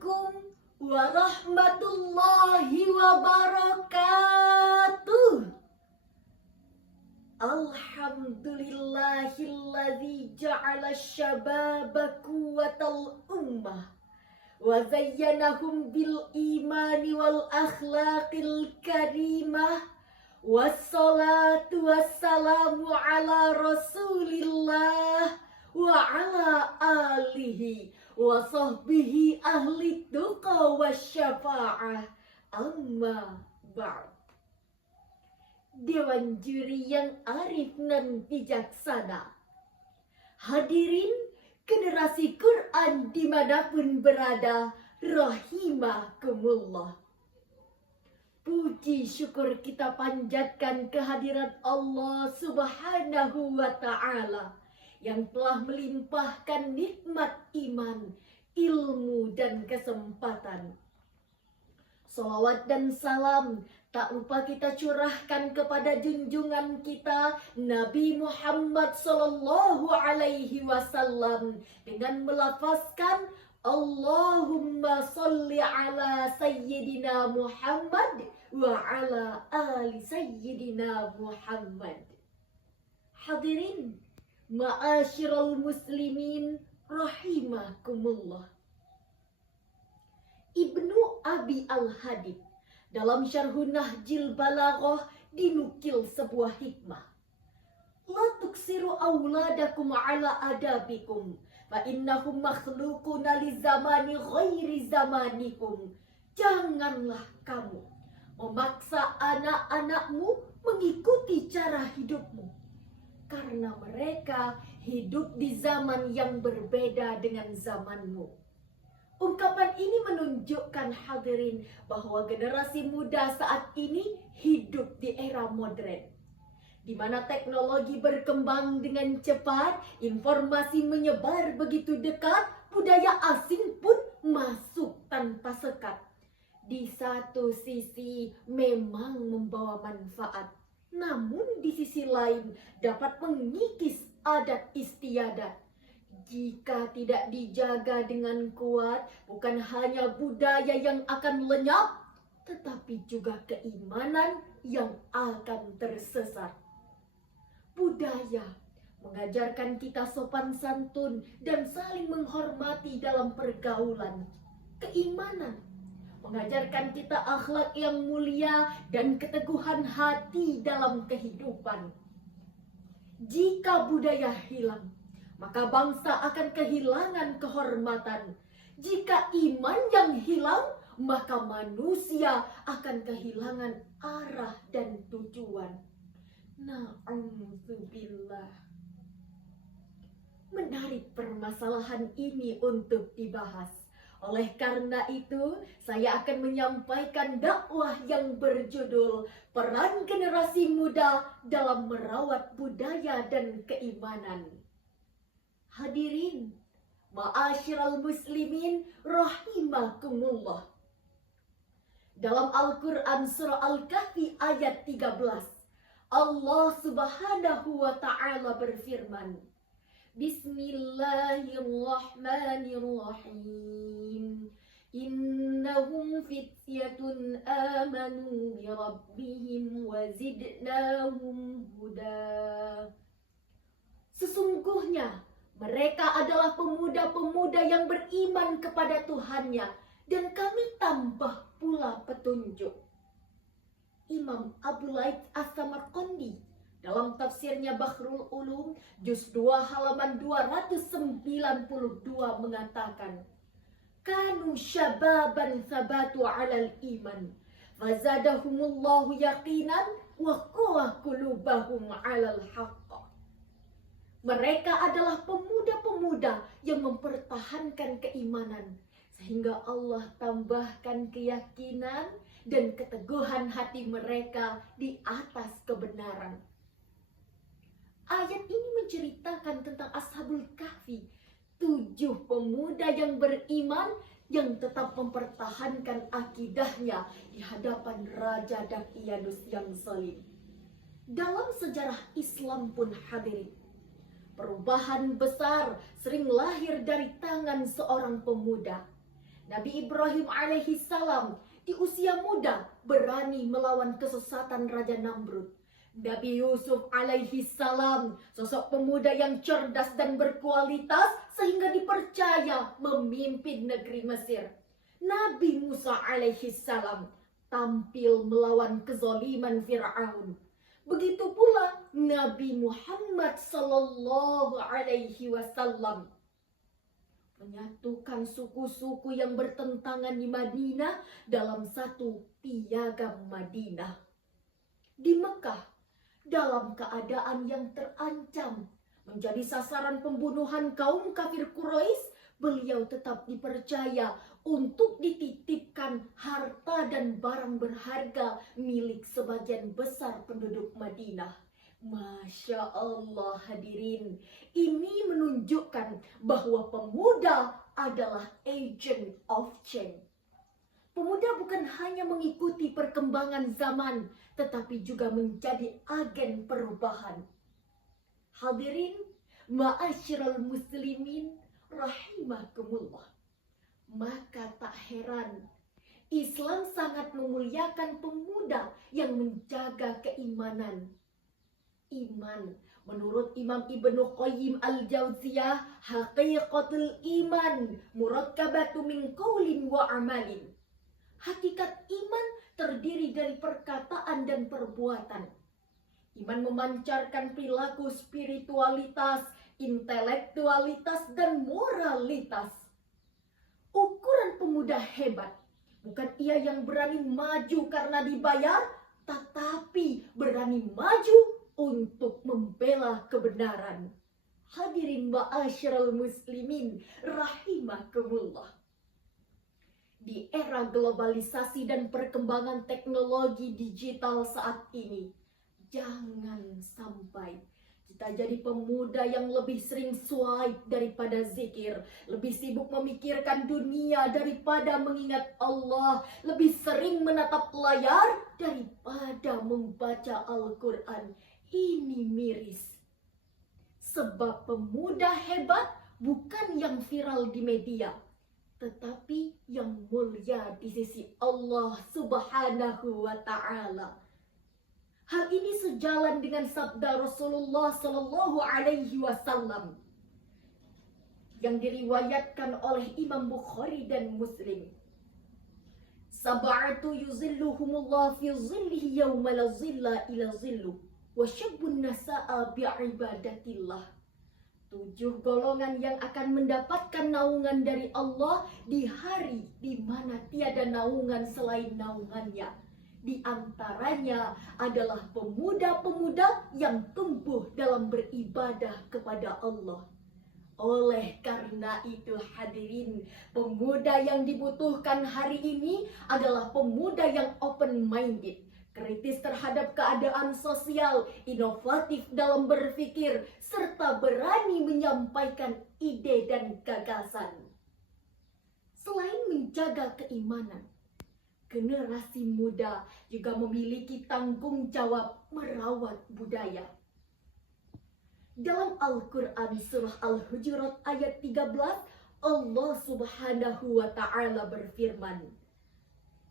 Assalamualaikum warahmatullahi wabarakatuh. Alhamdulillahilladzi ja'ala syababa quwwatal ummah wa zayyanahum bil imani wal akhlaqil karimah. Wassalatu wassalamu ala rasulillah wa ala alihi wa sahbihi ahli tuqa wa syafa'ah. Amma ba'd. Dewan juri yang arif dan bijaksana, hadirin generasi Quran dimanapun berada, rahimakumullah. Puji syukur kita panjatkan kehadirat Allah subhanahu wa ta'ala yang telah melimpahkan nikmat iman, ilmu dan kesempatan. Salawat dan salam tak lupa kita curahkan kepada junjungan kita Nabi Muhammad sallallahu alaihi wasallam dengan melafazkan Allahumma salli ala sayyidina Muhammad wa ala ali sayyidina Muhammad. Hadirin ma'asyiral muslimin rahimakumullah. Ibnu Abi Al-Hadid dalam Syarhun Nahjil Balaghah dinukil sebuah hikmah. La tuksiru auladakum ala adabikum fa innahum makhluquna li zamani ghairi zamanikum. Janganlah kamu memaksa anak-anakmu mengikuti cara hidupmu, karena mereka hidup di zaman yang berbeda dengan zamanmu. Ungkapan ini menunjukkan hadirin bahwa generasi muda saat ini hidup di era modern, di mana teknologi berkembang dengan cepat, informasi menyebar begitu dekat, budaya asing pun masuk tanpa sekat. Di satu sisi memang membawa manfaat, namun di sisi lain dapat mengikis adat istiadat. Jika tidak dijaga dengan kuat, bukan hanya budaya yang akan lenyap, tetapi juga keimanan yang akan tersesat. Budaya mengajarkan kita sopan santun dan saling menghormati dalam pergaulan. Keimanan mengajarkan kita akhlak yang mulia dan keteguhan hati dalam kehidupan. Jika budaya hilang, maka bangsa akan kehilangan kehormatan. Jika iman yang hilang, maka manusia akan kehilangan arah dan tujuan. Na'udzubillah. Menarik permasalahan ini untuk dibahas. Oleh karena itu, saya akan menyampaikan dakwah yang berjudul Peran Generasi Muda dalam Merawat Budaya dan Keimanan. Hadirin, ma'asyiral muslimin rahimakumullah. Dalam Al-Quran surah Al-Kahfi ayat 13, Allah subhanahu wa ta'ala berfirman, Bismillahirrahmanirrahim. Innahum fityatun amanu bi rabbihim wa zidnahum huda. Sesungguhnya mereka adalah pemuda-pemuda yang beriman kepada Tuhannya, dan kami tambah pula petunjuk. Imam Abu Laith As-Samarqandi dalam tafsirnya Bahrul Ulum juz 2 halaman 292 mengatakan, Kanu syababan sabatu alal iman, fazadahumullahu yaqinan wa qawa qulubahum alal haqq. Mereka adalah pemuda-pemuda yang mempertahankan keimanan, sehingga Allah tambahkan keyakinan dan keteguhan hati mereka di atas kebenaran. Ayat ini menceritakan tentang Ashabul Kahfi, 7 pemuda yang beriman yang tetap mempertahankan akidahnya di hadapan Raja Dakyanus yang zalim. Dalam sejarah Islam pun hadirin, perubahan besar sering lahir dari tangan seorang pemuda. Nabi Ibrahim alaihi salam di usia muda berani melawan kesesatan Raja Namrud. Nabi Yusuf alaihi salam, sosok pemuda yang cerdas dan berkualitas sehingga dipercaya memimpin negeri Mesir. Nabi Musa alaihi salam tampil melawan kezaliman Fir'aun. Begitu pula Nabi Muhammad sallallahu alaihi wasallam menyatukan suku-suku yang bertentangan di Madinah dalam satu piagam Madinah. Di Mekah, dalam keadaan yang terancam menjadi sasaran pembunuhan kaum kafir Quraisy, beliau tetap dipercaya untuk dititipkan harta dan barang berharga milik sebagian besar penduduk Madinah. Masya Allah hadirin, ini menunjukkan bahwa pemuda adalah agent of change. Pemuda bukan hanya mengikuti perkembangan zaman, tetapi juga menjadi agen perubahan. Hadirin, ma'asyiral muslimin, rahimakumullah. Maka tak heran, Islam sangat memuliakan pemuda yang menjaga keimanan. Iman, menurut Imam Ibnu Qayyim al-Jauziyah, haqiqatul iman murakkabatu min qaulin wa amalin. Hakikat iman terdiri dari perkataan dan perbuatan. Iman memancarkan perilaku spiritualitas, intelektualitas, dan moralitas. Ukuran pemuda hebat bukan ia yang berani maju karena dibayar, tetapi berani maju untuk membela kebenaran. Hadirin ma'asyiral muslimin, rahimakumullah. Di era globalisasi dan perkembangan teknologi digital saat ini, jangan sampai kita jadi pemuda yang lebih sering swipe daripada zikir, lebih sibuk memikirkan dunia daripada mengingat Allah, lebih sering menatap layar daripada membaca Al-Quran. Ini miris. Sebab pemuda hebat bukan yang viral di media, tetapi yang mulia di sisi Allah Subhanahu wa Ta'ala. Hal ini sejalan dengan sabda Rasulullah Sallallahu Alaihi Wasallam yang diriwayatkan oleh Imam Bukhari dan Muslim. Sab'atu yuzilluhumullah fi zillihi yawma la zilla ila zilluh wa syabbun nasa'a bi'ibadatillah. 7 golongan yang akan mendapatkan naungan dari Allah di hari di mana tiada naungan selain naungannya. Di antaranya adalah pemuda-pemuda yang tumbuh dalam beribadah kepada Allah. Oleh karena itu hadirin, pemuda yang dibutuhkan hari ini adalah pemuda yang open-minded, kritis terhadap keadaan sosial, inovatif dalam berpikir, serta berani menyampaikan ide dan gagasan. Selain menjaga keimanan, generasi muda juga memiliki tanggung jawab merawat budaya. Dalam Al-Quran surah Al-Hujurat ayat 13, Allah Subhanahu wa Ta'ala berfirman,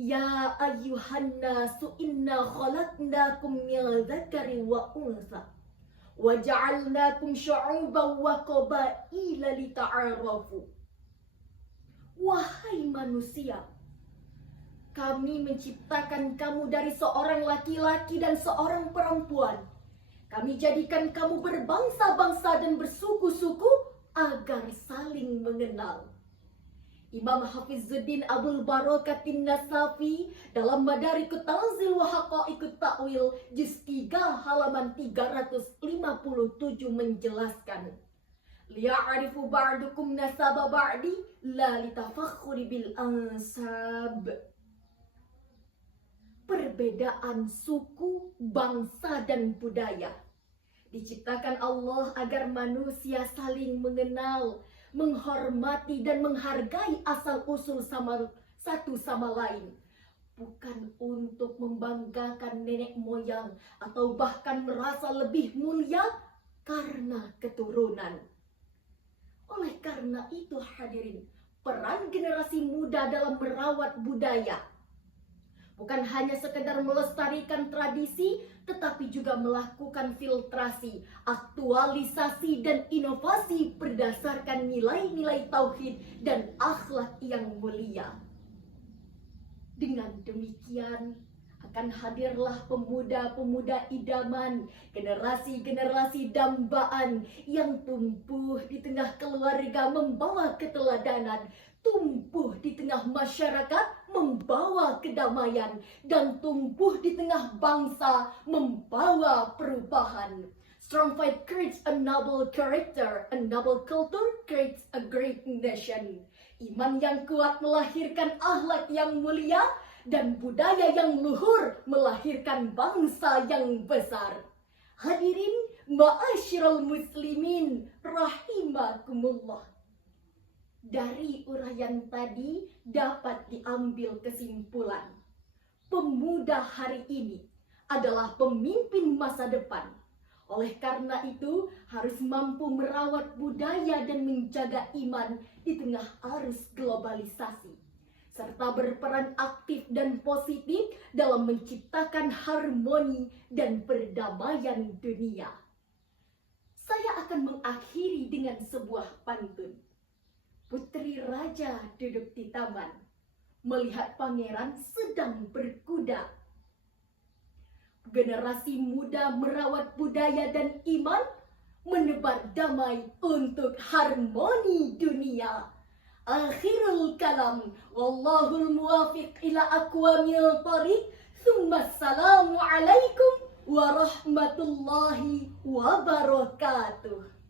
Ya ayyuhan nasu inna khalaqnakum min dzakarin wa unsa wa ja'alnakum syu'uban wa qabaila lita'arafu. Wahai manusia, kami menciptakan kamu dari seorang laki-laki dan seorang perempuan. Kami jadikan kamu berbangsa-bangsa dan bersuku-suku agar saling mengenal. Imam Hafizuddin Abul Barakatin Nasafi dalam Madarikut Tanzil wa Haqa'iqut Ta'wil juz 3 halaman 357 menjelaskan, Liya'arifu ba'dukum nasaba ba'di la litafakhuri bil ansab. Perbedaan suku, bangsa, dan budaya diciptakan Allah agar manusia saling mengenal, menghormati, dan menghargai asal-usul satu sama lain. Bukan untuk membanggakan nenek moyang atau bahkan merasa lebih mulia karena keturunan. Oleh karena itu hadirin, peran generasi muda pemuda dalam merawat budaya. Bukan hanya sekedar melestarikan tradisi, tetapi juga melakukan filtrasi, aktualisasi, dan inovasi berdasarkan nilai-nilai tauhid dan akhlak yang mulia. Dengan demikian, akan hadirlah pemuda-pemuda idaman, generasi-generasi dambaan yang tumbuh di tengah keluarga membawa keteladanan, tumbuh di tengah masyarakat membawa kedamaian, dan tumbuh di tengah bangsa membawa perubahan. Strong fight creates a noble character, a noble culture creates a great nation. Iman yang kuat melahirkan akhlak yang mulia, dan budaya yang luhur melahirkan bangsa yang besar. Hadirin ma'asyiral muslimin rahimakumullah. Dari uraian tadi dapat diambil kesimpulan, pemuda hari ini adalah pemimpin masa depan. Oleh karena itu, harus mampu merawat budaya dan menjaga iman di tengah arus globalisasi, serta berperan aktif dan positif dalam menciptakan harmoni dan perdamaian dunia. Saya akan mengakhiri dengan sebuah pantun. Putri raja duduk di taman, melihat pangeran sedang berkuda. Generasi muda merawat budaya dan iman, menebar damai untuk harmoni dunia. Akhirul kalam, wallahul muwafiq ila aqwamil thariq. Assalamu alaikum warahmatullahi wabarakatuh.